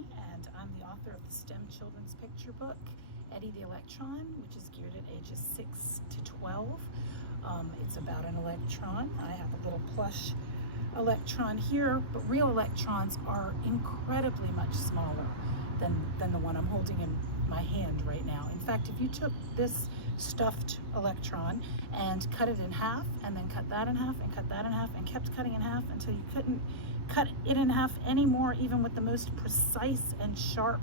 Rooney, and I'm the author of the STEM children's picture book, Eddie the Electron, which is geared at ages 6 to 12. It's about an electron. I have a little plush electron here, but real electrons are incredibly much smaller than the one I'm holding in my hand right now. In fact, if you took this stuffed electron and cut it in half, and then cut that in half, and cut that in half, and kept cutting in half until you couldn't cut it in half anymore, even with the most precise and sharp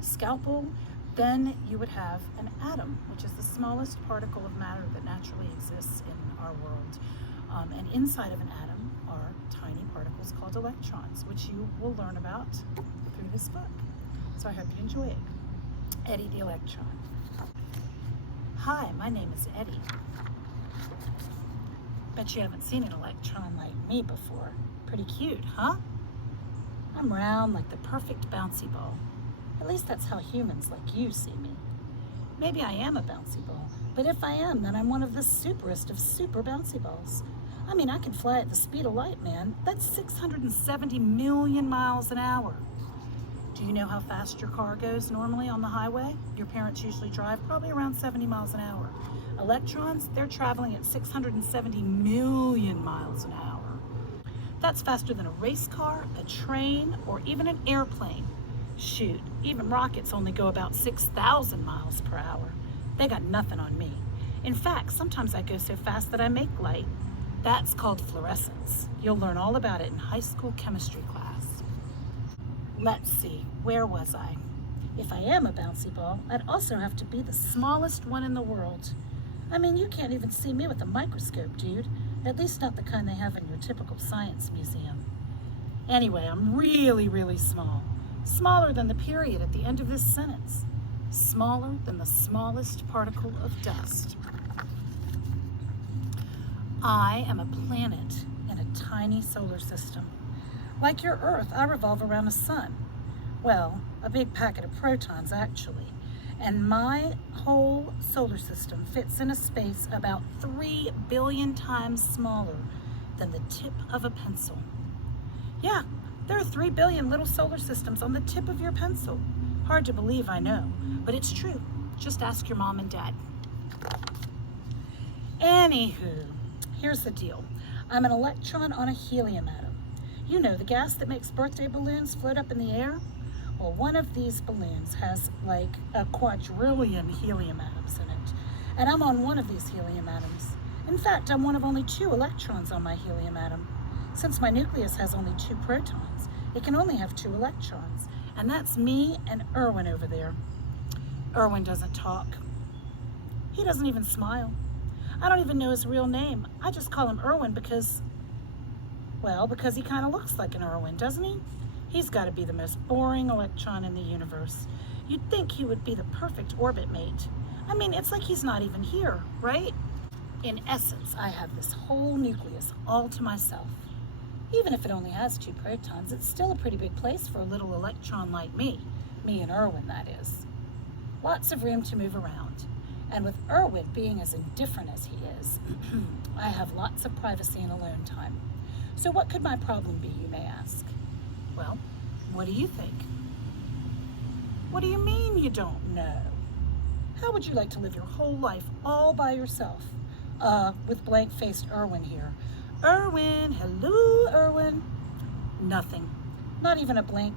scalpel, then you would have an atom, which is the smallest particle of matter that naturally exists in our world. And inside of an atom are tiny particles called electrons, which you will learn about through this book. So I hope you enjoy it. Eddie the Electron. Hi, my name is Eddie. Bet you haven't seen an electron like me before. Pretty cute, huh? I'm round like the perfect bouncy ball. At least that's how humans like you see me. Maybe I am a bouncy ball, but if I am, then I'm one of the superest of super bouncy balls. I mean, I can fly at the speed of light, man. That's 670 million miles an hour. Do you know how fast your car goes normally on the highway? Your parents usually drive probably around 70 miles an hour. Electrons, they're traveling at 670 million miles an hour. That's faster than a race car, a train, or even an airplane. Shoot, even rockets only go about 6,000 miles per hour. They got nothing on me. In fact, sometimes I go so fast that I make light. That's called fluorescence. You'll learn all about it in high school chemistry class. Let's see, where was I? If I am a bouncy ball, I'd also have to be the smallest one in the world. I mean, you can't even see me with a microscope, dude. At least not the kind they have in your typical science museum. Anyway, I'm really, really small. Smaller than the period at the end of this sentence. Smaller than the smallest particle of dust. I am a planet in a tiny solar system. Like your Earth, I revolve around a sun. Well, a big packet of protons, actually. And my whole solar system fits in a space about 3 billion times smaller than the tip of a pencil. Yeah, there are 3 billion little solar systems on the tip of your pencil. Hard to believe, I know, but it's true. Just ask your mom and dad. Anywho, here's the deal. I'm an electron on a helium atom. You know, the gas that makes birthday balloons float up in the air? Well, one of these balloons has like a quadrillion helium atoms in it. And I'm on one of these helium atoms. In fact, I'm one of only 2 electrons on my helium atom. Since my nucleus has only 2 protons, it can only have 2 electrons. And that's me and Erwin over there. Erwin doesn't talk. He doesn't even smile. I don't even know his real name. I just call him Erwin because he kind of looks like an Erwin, doesn't he? He's got to be the most boring electron in the universe. You'd think he would be the perfect orbit mate. I mean, it's like he's not even here, right? In essence, I have this whole nucleus all to myself. Even if it only has 2 protons, it's still a pretty big place for a little electron like me. Me and Erwin, that is. Lots of room to move around. And with Erwin being as indifferent as he is, I have lots of privacy and alone time. So what could my problem be, you may ask? Well, what do you think? What do you mean you don't know? How would you like to live your whole life all by yourself? With blank-faced Erwin here. Erwin, hello, Erwin. Nothing, not even a blink.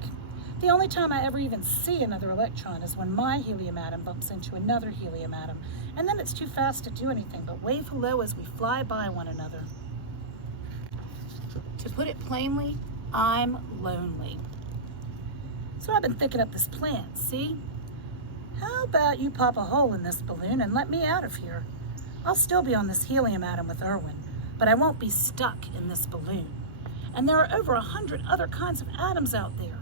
The only time I ever even see another electron is when my helium atom bumps into another helium atom, and then it's too fast to do anything but wave hello as we fly by one another. To put it plainly, I'm lonely. So I've been thinking up this plan, see? How about you pop a hole in this balloon and let me out of here? I'll still be on this helium atom with Erwin, but I won't be stuck in this balloon. And there are over 100 other kinds of atoms out there.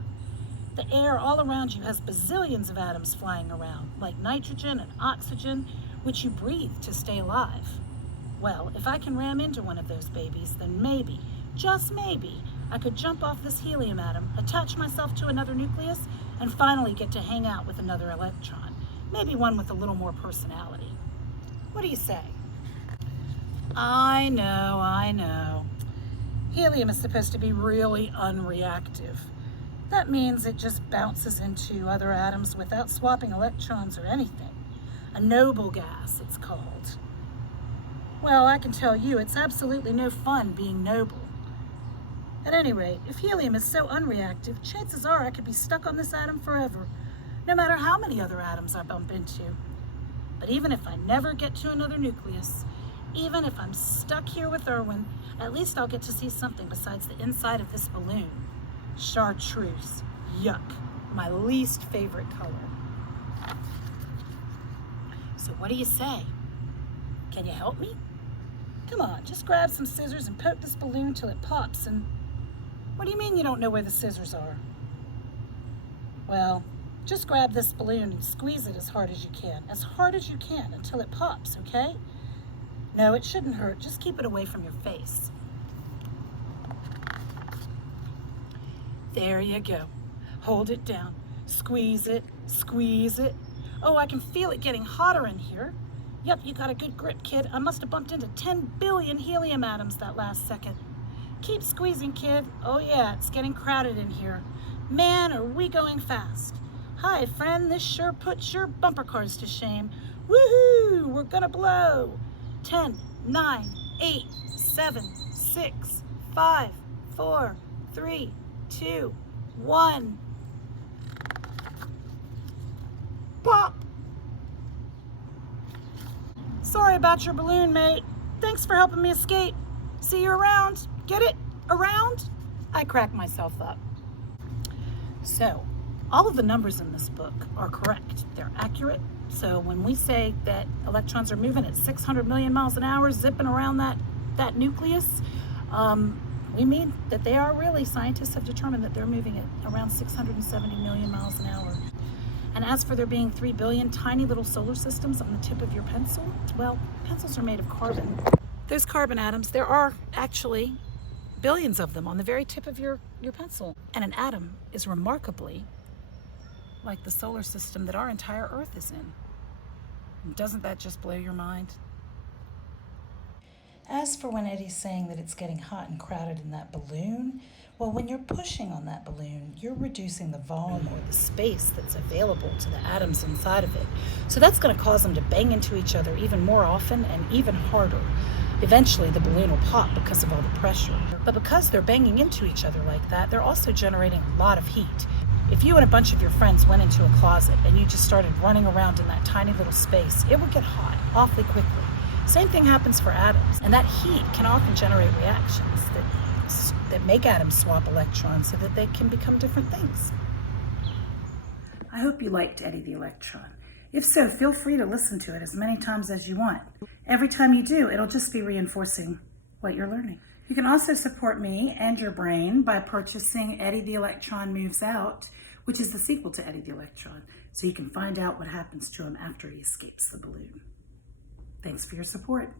The air all around you has bazillions of atoms flying around, like nitrogen and oxygen, which you breathe to stay alive. Well, if I can ram into one of those babies, then maybe, just maybe, I could jump off this helium atom, attach myself to another nucleus, and finally get to hang out with another electron. Maybe one with a little more personality. What do you say? I know. Helium is supposed to be really unreactive. That means it just bounces into other atoms without swapping electrons or anything. A noble gas, it's called. Well, I can tell you, it's absolutely no fun being noble. At any rate, if helium is so unreactive, chances are I could be stuck on this atom forever, no matter how many other atoms I bump into. But even if I never get to another nucleus, even if I'm stuck here with Irwin, at least I'll get to see something besides the inside of this balloon. Chartreuse. Yuck. My least favorite color. So what do you say? Can you help me? Come on, just grab some scissors and poke this balloon till it pops and... What do you mean you don't know where the scissors are? Well, just grab this balloon and squeeze it as hard as you can until it pops, okay? No, it shouldn't hurt. Just keep it away from your face. There you go. Hold it down. Squeeze it, squeeze it. Oh, I can feel it getting hotter in here. Yep, you got a good grip, kid. I must have bumped into 10 billion helium atoms that last second. Keep squeezing, kid. Oh yeah, it's getting crowded in here. Man, are we going fast. Hi, friend, this sure puts your bumper cars to shame. Woohoo, we're gonna blow. 10, 9, 8, 7, 6, 5, 4, 3, 2, 1. Pop! Sorry about your balloon, mate. Thanks for helping me escape. See you around. Get it? Around? I crack myself up. So, all of the numbers in this book are correct. They're accurate. So when we say that electrons are moving at 600 million miles an hour, zipping around that nucleus, we mean that they are really, scientists have determined that they're moving at around 670 million miles an hour. And as for there being 3 billion tiny little solar systems on the tip of your pencil, well, pencils are made of carbon. Those carbon atoms, there are actually billions of them on the very tip of your pencil. And an atom is remarkably like the solar system that our entire Earth is in. And doesn't that just blow your mind? As for when Eddie's saying that it's getting hot and crowded in that balloon, well, when you're pushing on that balloon, you're reducing the volume or the space that's available to the atoms inside of it. So that's going to cause them to bang into each other even more often and even harder. Eventually, the balloon will pop because of all the pressure. But because they're banging into each other like that, they're also generating a lot of heat. If you and a bunch of your friends went into a closet and you just started running around in that tiny little space, it would get hot awfully quickly. Same thing happens for atoms, and that heat can often generate reactions that make atoms swap electrons so that they can become different things. I hope you liked Eddie the Electron. If so, feel free to listen to it as many times as you want. Every time you do, it'll just be reinforcing what you're learning. You can also support me and your brain by purchasing Eddie the Electron Moves Out, which is the sequel to Eddie the Electron, so you can find out what happens to him after he escapes the balloon. Thanks for your support.